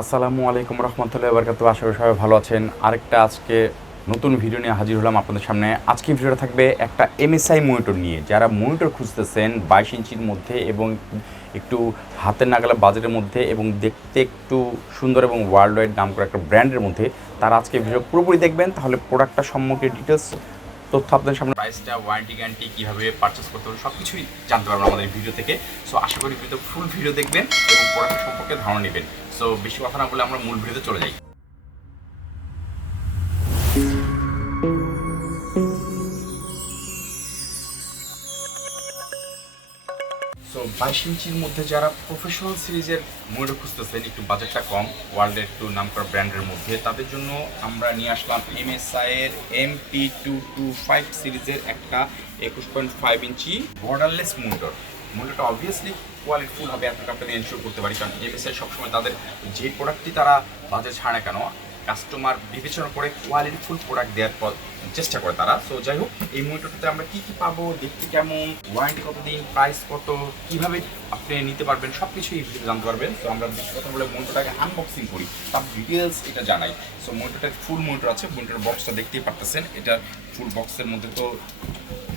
আসসালামু আলাইকুম রহমতুল্লাহি ওয়া বারাকাতুহু। আশা করি সবাই ভালো আছেন। আরেকটা আজকে নতুন ভিডিও নিয়ে হাজির হলাম আপনাদের সামনে। আজকে ভিডিওটা থাকবে একটা এমএসআই মনিটর নিয়ে। যারা মনিটর খুঁজতেছেন 22 ইঞ্চির মধ্যে এবং একটু হাতের নাগালে বাজেটের মধ্যে এবং দেখতে একটু সুন্দর এবং ওয়ার্ল্ড ওয়াইড নাম করা একটা ব্র্যান্ডের মধ্যে, তারা আজকে ভিডিও পুরোপুরি দেখবেন। তাহলে প্রোডাক্টটা সম্পর্কে ডিটেলস তথ্য আপনাদের সামনে, প্রাইসটা, ওয়ারেন্টি গ্যারান্টি, কীভাবে পারচেস করতে হবে, সব কিছুই জানতে পারবেন আমাদের ভিডিও থেকে। সো আশা করি ভিডিও ফুল ভিডিও দেখবেন এবং প্রোডাক্ট সম্পর্কে ধারণা নেবেন। সো বেশি কথা না বলে আমরা মূল ভিডিওতে চলে যাই। সো 22 ইঞ্চির মধ্যে যারা প্রফেশনাল সিরিজের মনিটর খুঁজতেছেন, একটু বাজেটটা কম, ওয়ার্ল্ডের একটু নামকরা ব্র্যান্ডের মধ্যে, তাদের জন্য আমরা নিয়ে আসলাম MSI এর MP225 সিরিজের একটা 21.5 ইঞ্চি বর্ডারলেস মনিটর। মনিটরটা অবভিয়াসলি কোয়ালিটিফুল হবে, এতটা আপনাদের এনশিওর করতে পারি, কারণ MSI সবসময় তাদের যে প্রোডাক্টটি তারা বাজারে ছাড়ে না কেন, কাস্টমার বিবেচনা করে কোয়ালিটিফুল প্রোডাক্ট দেওয়ার পর চেষ্টা করে তারা। সো যাই হোক, এই মনিটরটাতে আমরা কী কী পাবো, দেখতে কেমন, ওয়ারেন্টি কতদিন, প্রাইস কত, কীভাবে আপনি নিতে পারবেন, সব কিছুই এই ভিডিওতে জানতে পারবেন। তো আমরা বেশি কথা বলে মনিটরটাকে আনবক্সিং করি, তার ডিটেলস এটা জানাই। সো মনিটরটা ফুল মনিটর আছে, মনিটর বক্সটা দেখতেই পারতেছেন। এটা ফুল বক্সের মধ্যে তো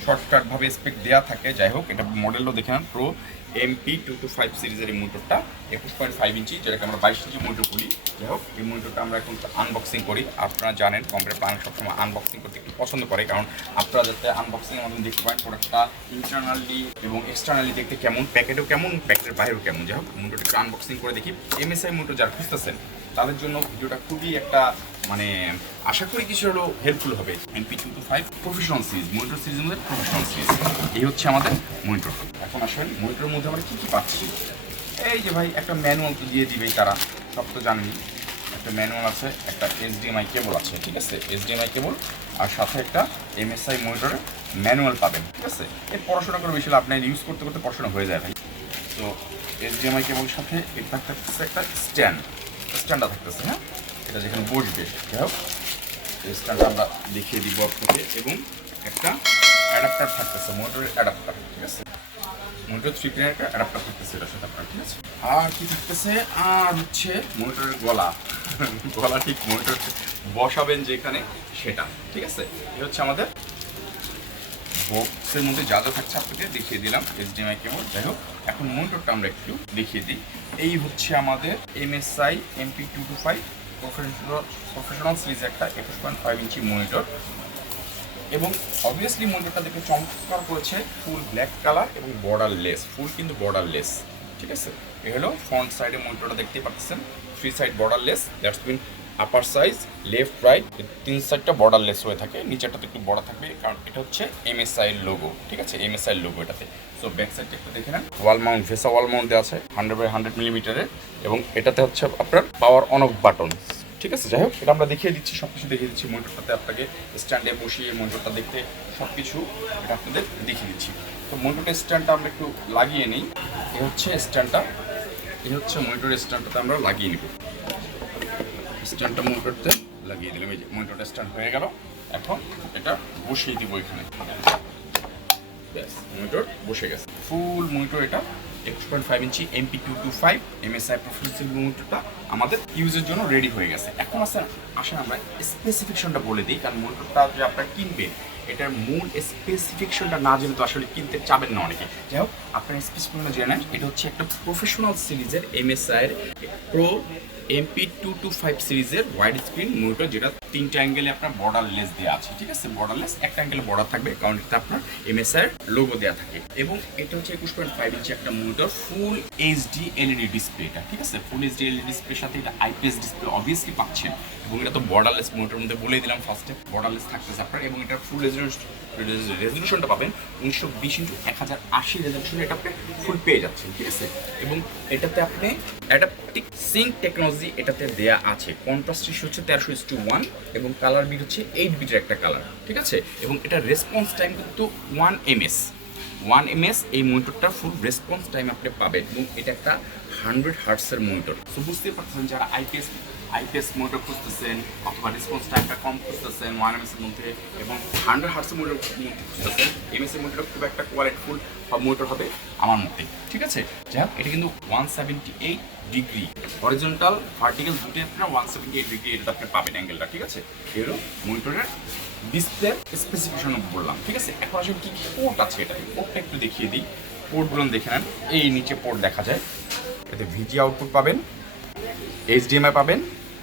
শর্টকাটভাবে স্পেক দেওয়া থাকে। যাই হোক, এটা মডেলও দেখে নেন, প্রো MP225 সিরিজের এই মনিটরটা 21.5 ইঞ্চি, যেটাকে আমরা 22 ইঞ্চি মনিটর বলি। যাই হোক, এই মনিটরটা আমরা এখন আনবক্সিং করি। আপনারা জানেন কম্পিউটার প্ল্যান সবসময় আনবক্সিং করতে একটু পছন্দ করে, কারণ আপনারা যাতে আনবক্সিংয়ের মধ্যে দেখতে পারেন প্রোডাক্টটা ইন্টারনালি এবং এক্সটার্নালি দেখতে কেমন, প্যাকেটও কেমন, প্যাকেটের বাইরেও কেমন। যাই হোক, মনিটরটা একটু আনবক্সিং করে দেখি। MSI মনিটর যারা খুঁজতেছেন তাদের জন্য ভিডিওটা খুবই একটা আশা করি কিছু হলো হেল্পফুল হবে। MP225 প্রফেশনাল সিরিজ, মনিটর সিরিজের মধ্যে প্রফেশনাল সিরিজ, এই হচ্ছে আমাদের মনিটর। এখন আসেন মনিটরের মধ্যে আমরা কী কী পাচ্ছি। এই যে ভাই, একটা ম্যানুয়াল তো দিয়ে দিবেই তারা, সব তো জানেনি। একটা ম্যানুয়াল আছে, একটা HDMI কেবল আছে, ঠিক আছে, HDMI কেবল, আর সাথে একটা MSI মনিটরের ম্যানুয়াল পাবেন, ঠিক আছে। এর পড়াশোনা করে বেশি লাভ নাই, ইউজ করতে করতে পড়াশোনা হয়ে যায় ভাই। তো HDMI কেবলের সাথে এটা থাকতেছে একটা স্ট্যান্ডটা থাকতেছে, হ্যাঁ, এটা যেখানে বসবে। যাই হোক, স্ট্যান্ডটা আমরা দেখিয়ে দিব আপনাকে, এবং একটা অ্যাডাপ্টার থাকতেছে, মনিটরের অ্যাডাপ্টার, ঠিক আছে, মনিটর 3 পিনের একটা অ্যাডাপ্টার থাকতেছে এটার সাথে আপনার, ঠিক আছে। আর কি থাকতেছে, আর হচ্ছে মনিটরের গলা গলা ঠিক মনিটর বসাবেন যেখানে সেটা, ঠিক আছে। এই হচ্ছে আমাদের বক্সের মধ্যে যা যা থাকছে আপনাকে দেখিয়ে দিলাম, HDMI কেবল। যাই হোক, এখন মনিটরটা আমরা একটু দেখিয়ে দিই। এই হচ্ছে আমাদের MSI MP225 প্রফেশনাল সিরিজ একটা 21.5 ইঞ্চি মনিটর, এবং অবভিয়াসলি মনিটরটা দেখে চমৎকার করেছে, ফুল ব্ল্যাক কালার এবং বর্ডারলেস, ফুল কিন্তু বর্ডারলেস, ঠিক আছে। এই হলো ফ্রন্ট সাইডে মনিটরটা দেখতে পাচ্ছেন, 3 side borderless, that's mean upper size, left right 3 সাইডটা বর্ডারলেস হয়ে থাকে, নিচেরটাতে একটু বড় থাকবে, কারণ এটা হচ্ছে MSI এর লোগো, ঠিক আছে, MSI এর লোগো এটাতে। সো ব্যাক সাইডটা একটু দেখে নেন, wall mount, VESA wall mount দেওয়া আছে 100x100 মিলিমিটারের, এবং এটাতে হচ্ছে আপনার পাওয়ার অন অফ বাটন, ঠিক আছে। যাই হোক, এটা আমরা দেখিয়ে দিচ্ছি, সব কিছু দেখিয়ে দিচ্ছি মনিটরটাতে আপনাকে, স্ট্যান্ডে বসিয়ে মনিটরটা দেখতে সব কিছু এটা আপনাদের দেখিয়ে দিচ্ছি। তো মনিটরের স্ট্যান্ডটা আমরা একটু লাগিয়ে নিই। এই হচ্ছে স্ট্যান্ডটা, এই হচ্ছে মনিটরের স্ট্যান্ডটাতে আমরা লাগিয়ে নিব। স্ট্যান্ডটা মনিটরতে লাগিয়ে দিলাম, এই যে মনিটরটা স্ট্যান্ড হয়ে গেল। এখন এটা বসিয়ে দিব এখানে, ব্যাস মনিটর বসে গেছে, ফুল মনিটর। এটা 21.5 ইঞ্চি MP225 MSI প্রফেশনাল মনিটরটা আমাদের ইউজের জন্য রেডি হয়ে গেছে। এখন আসেন আমরা স্পেসিফিকেশনটা বলে দিই, কারণ মনিটরটা যে আপনারা কিনবেন, এটার মূল স্পেসিফিকেশনটা না জেনে তো আসলে কিনতে চাবেন না অনেকে। যাই হোক, আপনার স্পেসিফিকেশনটা জেনে নেন। এটা হচ্ছে একটা প্রফেশনাল সিরিজের MSI এর প্রো MP225 সিরিজের ওয়াইড স্ক্রিন মনিটর, যেটা 3টা অ্যাঙ্গেলে আপনার বর্ডারলেস দেওয়া আছে, ঠিক আছে। বর্ডারলেস, একটা অ্যাঙ্গেলে বর্ডার থাকবে, কারণ এটা আপনার MSI এর লোগো দেওয়া থাকে, এবং এটা হচ্ছে 21.5 ইঞ্চি একটা মনিটর, ফুল HD LED ডিসপ্লেটা, ঠিক আছে। ফুল HD LED ডিসপ্লের সাথে এটা IPS ডিসপ্লে অবভিয়াসলি পাচ্ছেন, এবং এটা তো বর্ডারলেস মনিটরের মধ্যে বলেই দিলাম ফার্স্টে, বর্ডারলেস থাকতেছে আপনার, এবং এটা ফুল রেজলিউশনটা পাবেন 1920x1080 রেজলিউশন, এটা আপনি ফুল পেয়ে যাচ্ছেন, ঠিক আছে। এবং এটাতে আপনি অ্যাডাপটিভ সিঙ্ক টেকনোলজি এটাতে দেয়া আছে, কন্ট্রাস্ট রেশিও হচ্ছে 13:1, এবং কালার বিট হচ্ছে 8 বিটের একটা কালার, ঠিক আছে। এবং এটা রেসপন্স টাইম কিন্তু 1 ms, এই মনিটরটা ফুল রেসপন্স টাইম আপনি পাবেন, এবং এটা একটা 100 হার্টসের মনিটর। সো বুঝতে পারছেন, যারা IPS আইপিএস মনিটর খুঁজতেছেন অথবা রেসপন্স টাইমটা কম খুঁজতেছেন 1ms এর মধ্যে এবং 100 হার্টজের মনিটর খুঁজতেছেন, এমএসএ মনিটর খুব একটা কোয়ালিটিফুল মনিটর হবে আমার মতে, ঠিক আছে। যাই হোক, এটা কিন্তু 178 ডিগ্রি হরিজন্টাল ভার্টিক্যাল দুটোই আপনার 178 ডিগ্রি এটা আপনি পাবেন অ্যাঙ্গেলটা, ঠিক আছে। এই হলো মনিটরের ডিসপ্লে স্পেসিফিকেশন বললাম, ঠিক আছে। এখন আসলে কি পোর্ট আছে, এটা পোর্টটা একটু দেখিয়ে দিই। পোর্টগুলো দেখে নেন, এই নিচে পোর্ট দেখা যায়, এতে ভিজি আউটপুট পাবেন, এইচডিএমআই পাবেন,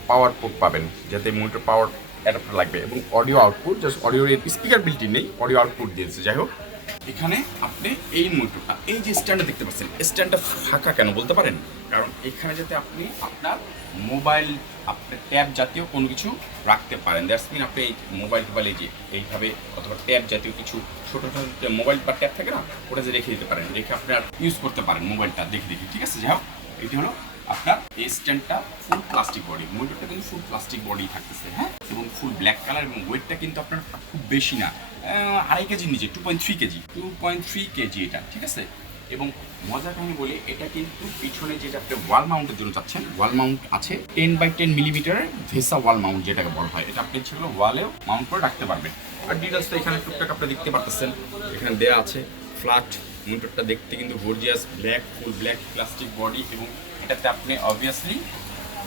পাওয়ার পোর্ট পাবেন, যাতে মনিটর পাওয়ার অ্যাডাপ্টার লাগবে, এবং অডিও আউটপুট, জাস্ট অডিওর স্পিকার বিল্টি নেই, অডিও আউটপুট দিয়েছে। যাই হোক, এখানে আপনি এই মনিটরটা, এই যে স্ট্যান্ডটা দেখতে পাচ্ছেন, স্ট্যান্ডটা ফাঁকা কেন বলতে পারেন? কারণ এখানে যাতে আপনি আপনার মোবাইল, আপনার ট্যাব জাতীয় কোনো কিছু রাখতে পারেন। দ্যাটস মিন আপনি এই মোবাইল যে এইভাবে অথবা ট্যাব জাতীয় কিছু ছোটো ছোটো মোবাইল বা ট্যাব থাকে না, ওটা যে রেখে দিতে পারেন, রেখে আপনার ইউজ করতে পারেন মোবাইলটা দেখে, ঠিক আছে। যাই হোক, এটি হলো আপনার এই স্ট্যান্ডটা ফুল প্লাস্টিক বডি, মনিটরটা কিন্তু ফুল প্লাস্টিক বডি থাকতেছে, হ্যাঁ, এবং ফুল ব্ল্যাক কালার, এবং ওয়েটটা কিন্তু আপনার খুব বেশি না, 2.5 কেজির নিচে, 2.3 কেজি এটা, ঠিক আছে। এবং মজার কাহিনী বলি, এটা কিন্তু পিছনে যেটা আপনি ওয়াল মাউন্টের জন্য চাচ্ছেন, ওয়াল মাউন্ট আছে 10x10 মিলিমিটারের ভেসা ওয়াল মাউন্ট যেটাকে বলা হয়, এটা আপনি সেগুলো ওয়ালেও মাউন্ট করে রাখতে পারবেন। আর ডিটেলস তো এখানে টুকটাক আপনি দেখতে পারতেছেন, এখানে দেওয়া আছে ফ্ল্যাট। মনিটরটা দেখতে কিন্তু gorgeous, black, full black plastic body, এবং এটাতে আপনি অবভিয়াসলি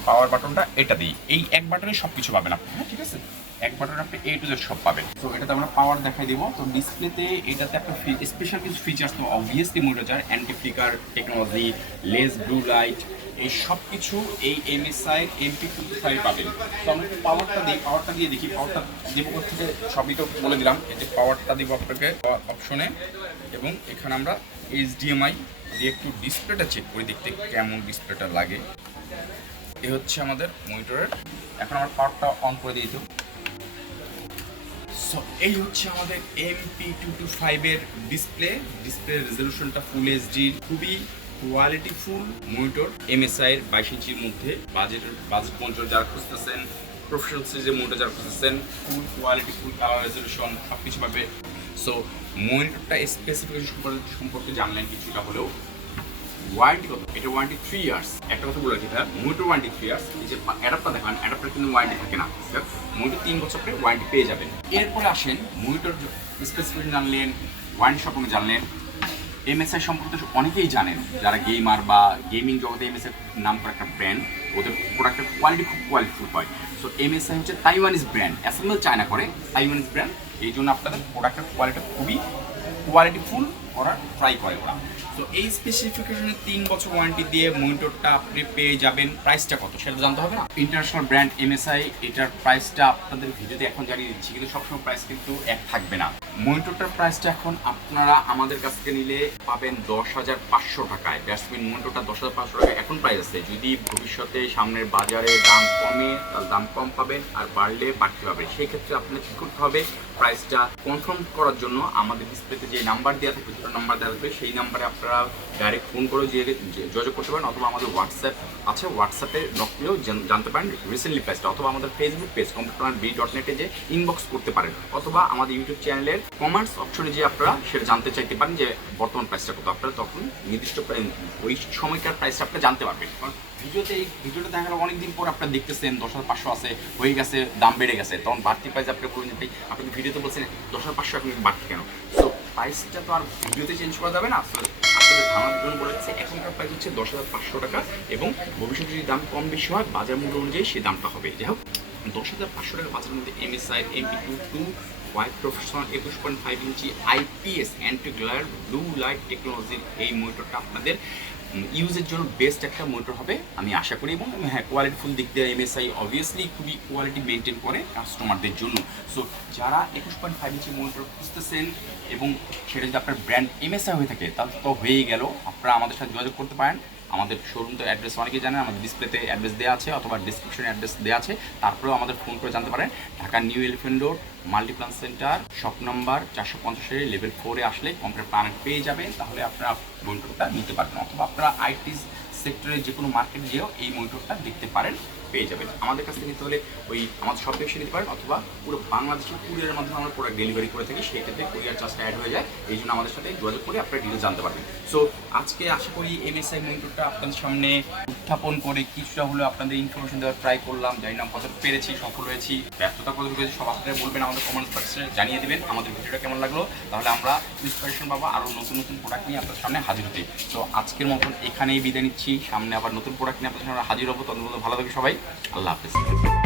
পাওয়ার বাটনটা এটা দিই, এই এক বাটনে সব কিছু পাবেন আপনি, হ্যাঁ, ঠিক আছে। এক বাটনে আপনি A to Z সব পাবেন। তো এটাতে আমরা পাওয়ার দেখাই দিব। তো ডিসপ্লেতে এটাতে একটা স্পেশাল কিছু ফিচার্স তো obviously monitor, anti flicker technology, less blue light, এই সব কিছু এই MSI MP225 পাবেন। তো আমরা পাওয়ারটা দিই, পাওয়ারটা দিয়ে দেখি, পাওয়ারটা দেবো থেকে সবই তো বলে দিলাম। এই যে পাওয়ারটা দিব আপনাকে অপশনে, এবং এখানে আমরা HDMI দিয়ে একটু ডিসপ্লেটা চেক করি, দেখতে কেমন ডিসপ্লেটা লাগে। এই হচ্ছে আমাদের মনিটরের। এখন আমার পাওয়ারটা অন করে দিই। তো সো এই হচ্ছে আমাদের MP225 এর ডিসপ্লে রেজলিউশনটা ফুল এইচডি, খুবই কোয়ালিটিফুল মনিটর। MSI এর 22 ইঞ্চির মধ্যে বাজেট মনিটর যারা খুঁজতেছেন, প্রফেশনাল সিরিজের মনিটর যারা খুঁজতেছেন, ফুল কোয়ালিটি, ফুল কালার রেজলিউশন সব কিছু পাবে। সো মনিটরটা স্পেসিফিকেশন সম্পর্কে জানলেন কিছুটা হলেও। ওয়ারেন্টি কত? এটা ওয়ারেন্টি 3 ইয়ার্স। একটা কথা বলে রাখি, মনিটর ওয়ারেন্টি 3 ইয়ার্স। এই যে অ্যাডাপ্টার দেখান, অ্যাডাপ্টার কিন্তু ওয়ারেন্টি থাকে না, মনিটর 3 বছর পরে ওয়ারেন্টি পেয়ে যাবেন। এরপরে আসেন মনিটর স্পেসিফিকেশন জানলেন, ওয়ারেন্টি সম্পর্কে জানলেন। MSI সম্পর্কে অনেকেই জানেন, যারা গেমার বা গেমিং জগতে MSI নাম করা একটা ব্র্যান্ড, ওদের প্রোডাক্টের কোয়ালিটি খুব কোয়ালিটিফুল হয়। সো MSI হচ্ছে তাইওয়ানিজ ব্র্যান্ড, অ্যাসেম্বল চায়না করে, তাইওয়ানিজ ব্র্যান্ড। এই জন্য আপনাদের প্রোডাক্টের কোয়ালিটি খুবই কোয়ালিটিফুল করার ট্রাই করে ওরা। তো এই স্পেসিফিকেশনে 3 বছর ওয়ারেন্টি দিয়ে মনিটরটা আপনি পেয়ে যাবেন। প্রাইসটা কত সেটা জানতে হবে না। ইন্টারন্যাশনাল ব্র্যান্ড MSI, এটার প্রাইসটা আপনাদের ভিডিওতে এখন জানিয়ে দিচ্ছি, কিন্তু সবসময় প্রাইস কিন্তু এক থাকবে না। মনিটরটার প্রাইসটা এখন আপনারা আমাদের কাছ থেকে নিলে পাবেন 10,500 টাকায়। ব্যাটসম্যান মনিটরটা 10,500 টাকায় এখন প্রাইস আছে। যদি ভবিষ্যতে সামনের বাজারে দাম কমে, তাহলে দাম কম পাবেন, আর বাড়লে বাড়তে পাবে। সেই ক্ষেত্রে আপনার কী করতে হবে, প্রাইসটা কনফার্ম করার জন্য আমাদের ডিসপ্লেতে যে নাম্বার দেওয়া থাকবে, দুটো নাম্বার দেওয়া থাকবে, সেই নাম্বারে আপনারা ডাইরেক্ট ফোন করে যোগাযোগ করতে পারেন, অথবা আমাদের হোয়াটসঅ্যাপ আছে, হোয়াটসঅ্যাপে নক করেও জানতে পারেন রিসেন্টলি প্রাইসটা, অথবা আমাদের ফেসবুক পেজ computerplan.net-এ যে ইনবক্স করতে পারেন, অথবা আমাদের ইউটিউব চ্যানেলের কমেন্টস অপশনে যে আপনারা সেটা জানতে চাইতে পারেন যে বর্তমান প্রাইসটা কত। আপনারা তখন নির্দিষ্ট ওই সময়কার প্রাইসটা আপনারা জানতে পারবেন। কারণ ভিডিওটা দেখা গেল অনেকদিন পর আপনারা দেখতেছেন 10,500 আছে, হয়ে গেছে, দাম বেড়ে গেছে, তখন বাড়তি প্রাইস আপনি বলবেন ভাই আপনি ভিডিওতে বলছেন 10,500 আপনি বাড়তি কেন। সো প্রাইসটা তো আর ভিডিওতে চেঞ্জ করা যাবে না। আসলে আপনাদের ধারণার জন্য বলে যাচ্ছে, এখনকার প্রাইস হচ্ছে 10,500 টাকা, এবং ভবিষ্যতে যদি দাম কম বেশি হয় বাজার মূল্য অনুযায়ী সেই দামটা হবে। যাই হোক, 10,500 টাকা বাজারের মধ্যে MSI MP225 প্রফেশনাল 21.5 ইঞ্চি IPS anti glare blue light টেকনোলজির এই মনিটরটা আপনাদের ইউজের জন্য বেস্ট একটা মনিটর হবে আমি আশা করি। এবং হ্যাঁ, কোয়ালিটিফুল দিক দিয়ে MSI অবভিয়াসলি খুবই কোয়ালিটি মেনটেন করে কাস্টমারদের জন্য। সো যারা 21.5 ইঞ্চি মনিটর খুঁজতেছেন এবং সেটা যদি আপনার ব্র্যান্ড MSI হয়ে থাকে, তাহলে তো হয়েই গেল, আপনারা আমাদের সাথে যোগাযোগ করতে পারেন। আমাদের শোরুম তো অ্যাড্রেস অনেকেই জানেন, আমাদের ডিসপ্লেতে অ্যাড্রেস দেওয়া আছে, অথবা ডিসক্রিপশনে অ্যাড্রেস দেওয়া আছে, তারপরেও আমাদের ফোন করে জানতে পারেন। Dhaka new elephant road Multiplan center shop number 450 level 4-এ আসলে কম্পিউটার প্ল্যান পেয়ে যাবেন। তাহলে আপনারা মনিটরটা নিতে পারবেন, অথবা আপনারা IT সেক্টরে যে কোনো মার্কেটে যেও এই মনিটরটা দেখতে পারেন। পেয়ে যাবেন। আমাদের কাছ থেকে নিতে হলে ওই আমাদের শপে এসে নিতে পারেন, অথবা পুরো বাংলাদেশে কুরিয়ারের মাধ্যমে আমরা প্রোডাক্ট ডেলিভারি করে থাকি, সেই ক্ষেত্রে কুরিয়ার চার্জটা অ্যাড হয়ে যায়। এই জন্য আমাদের সাথে যোগাযোগ করে আপনারা ডিটেলস জানতে পারবেন। সো আজকে আশা করি MSI মনিটরটা আপনাদের সামনে উত্থাপন করে কিছুটা হলেও আপনাদের ইনফরমেশন দেওয়ার ট্রাই করলাম। জানি না কতটা পেরেছি, সফল হয়েছি, ব্যর্থতা কতটা পেরেছি, সব আপনারা বলবেন, আমাদের কমেন্টস বক্সে জানিয়ে দেবেন আমাদের ভিডিওটা কেমন লাগলো। তাহলে আমরা ইন্সপিরেশন পাবো আরও নতুন নতুন প্রোডাক্ট নিয়ে আপনাদের সামনে হাজির হতে। তো আজকের মতন এখানেই বিদায় নিচ্ছি, সামনে আবার নতুন প্রোডাক্ট নিয়ে আপনাদের সামনে হাজির হবো। ততক্ষণ ভালো থাকবে সবাই, আল্লাহ হাফেজ।